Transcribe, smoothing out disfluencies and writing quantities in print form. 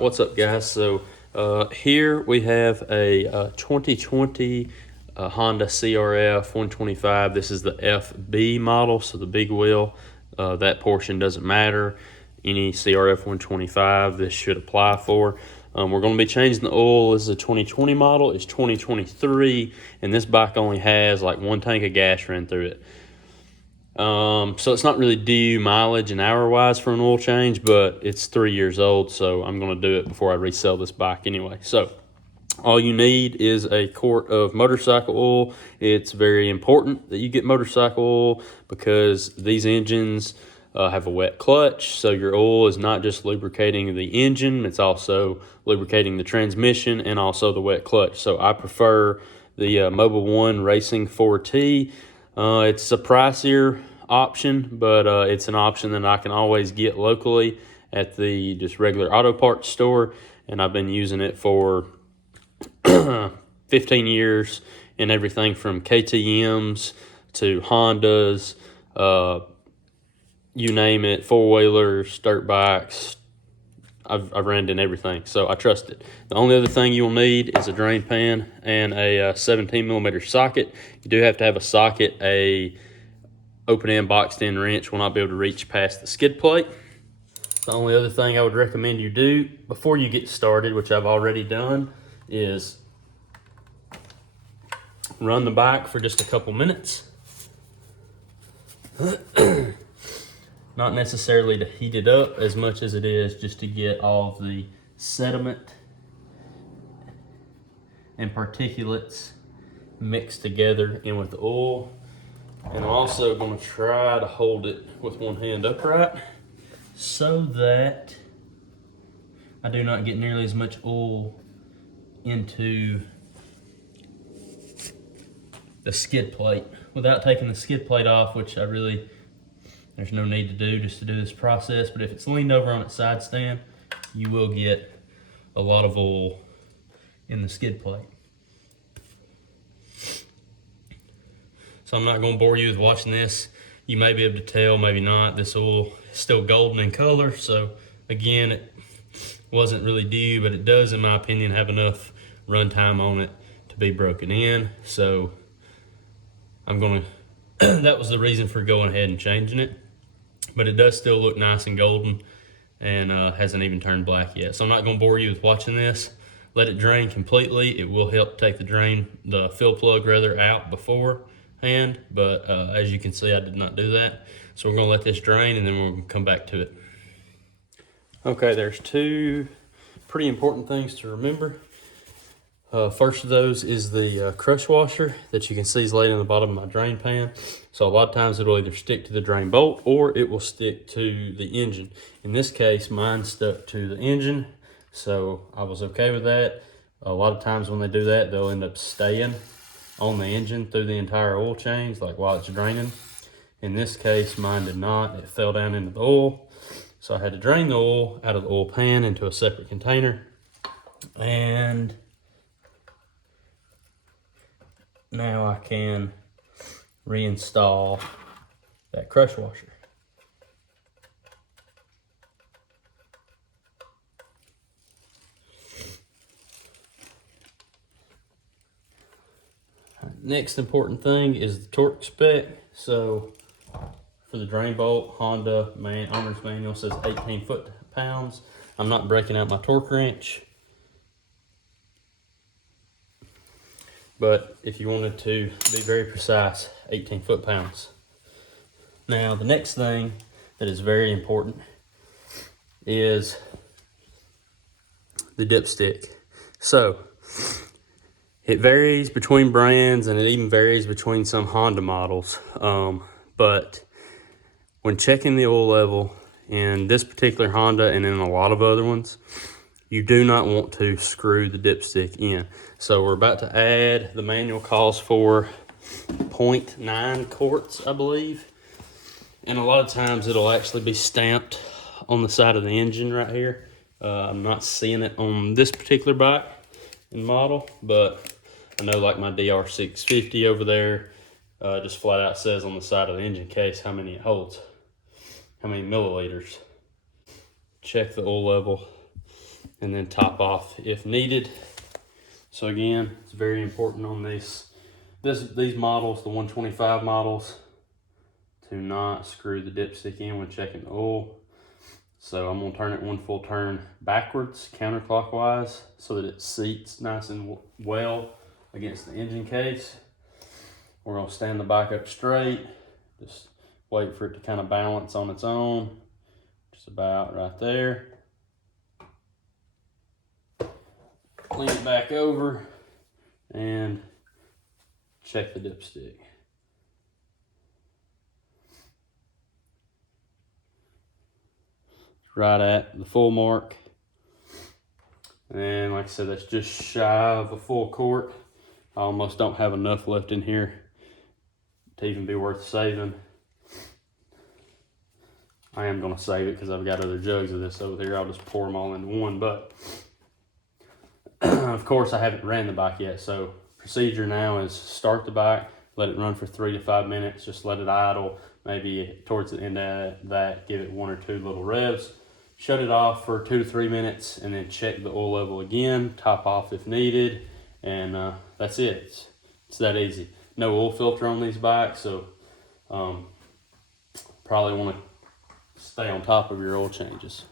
right, what's up, guys? So here we have a 2020 Honda CRF125. This is the FB model, so the big wheel. That portion doesn't matter. Any CRF125 this should apply for. We're going to be changing the oil. This is a 2020 model. It's 2023, and this bike only has like 1 tank of gas ran through it. So it's not really due mileage and hour wise for an oil change, but it's 3 years old, so I'm going to do it before I resell this bike anyway. So all you need is a quart of motorcycle oil. It's very important that you get motorcycle oil because these engines have a wet clutch, so your oil is not just lubricating the engine, it's also lubricating the transmission and also the wet clutch. So I prefer the Mobil 1 Racing 4T. It's a pricier option, but it's an option that I can always get locally at the just regular auto parts store, and I've been using it for 15 years in everything from KTMs to Hondas, you name it, four-wheelers, dirt bikes. I've ran it in everything, so I trust it. The only other thing you'll need is a drain pan and a 17 millimeter socket. You do have to have a socket. A open-end boxed-in wrench will not be able to reach past the skid plate. The only other thing I would recommend you do before you get started, which I've already done, is run the bike for just a couple minutes. Not necessarily to heat it up as much as it is just to get all of the sediment and particulates mixed together in with the oil. And I'm also going to try to hold it with one hand upright so that I do not get nearly as much oil into the skid plate without taking the skid plate off, which there's no need to do just to do this process. But if it's leaned over on its side stand, you will get a lot of oil in the skid plate. So I'm not going to bore you with watching this. You may be able to tell, maybe not. This oil is still golden in color. So again, it wasn't really due, but it does, in my opinion, have enough run time on it to be broken in. So that was the reason for going ahead and changing it. But it does still look nice and golden and hasn't even turned black yet. So I'm not going to bore you with watching this. Let it drain completely. It will help take the fill plug out beforehand. But as you can see, I did not do that. So we're going to let this drain and then we're going to come back to it. Okay, there's 2 pretty important things to remember. First of those is the crush washer that you can see is laid in the bottom of my drain pan. So a lot of times it'll either stick to the drain bolt or it will stick to the engine. In this case, mine stuck to the engine, so I was okay with that. A lot of times when they do that, they'll end up staying on the engine through the entire oil change, like while it's draining. In this case, mine did not. It fell down into the oil. So I had to drain the oil out of the oil pan into a separate container. And now I can reinstall that crush washer. Next important thing is the torque spec. So for the drain bolt, Honda owner's manual says 18 foot-pounds. I'm not breaking out my torque wrench, but if you wanted to be very precise, 18 foot-pounds. Now, the next thing that is very important is the dipstick. So, it varies between brands and it even varies between some Honda models. But when checking the oil level in this particular Honda and in a lot of other ones, you do not want to screw the dipstick in. So we're about to add, the manual calls for 0.9 quarts, I believe. And a lot of times it'll actually be stamped on the side of the engine right here. I'm not seeing it on this particular bike and model, but I know like my DR650 over there, just flat out says on the side of the engine case how many it holds, how many milliliters. Check the oil level and then top off if needed. So again, it's very important on these models, the 125 models, to not screw the dipstick in when checking the oil. So I'm gonna turn it one full turn backwards, counterclockwise, so that it seats nice and well against the engine case. We're gonna stand the bike up straight, just wait for it to kind of balance on its own, just about right there. Lean it back over and check the dipstick. Right at the full mark. And like I said, that's just shy of a full quart. I almost don't have enough left in here to even be worth saving. I am gonna save it because I've got other jugs of this over here. I'll just pour them all into one, but of course I haven't ran the bike yet. So procedure now is start the bike, let it run for 3 to 5 minutes, just let it idle. Maybe towards the end of that, give it 1 or 2 little revs, shut it off for 2 to 3 minutes, and then check the oil level again, top off if needed, and that's it. It's that easy. No oil filter on these bikes, so probably want to stay on top of your oil changes.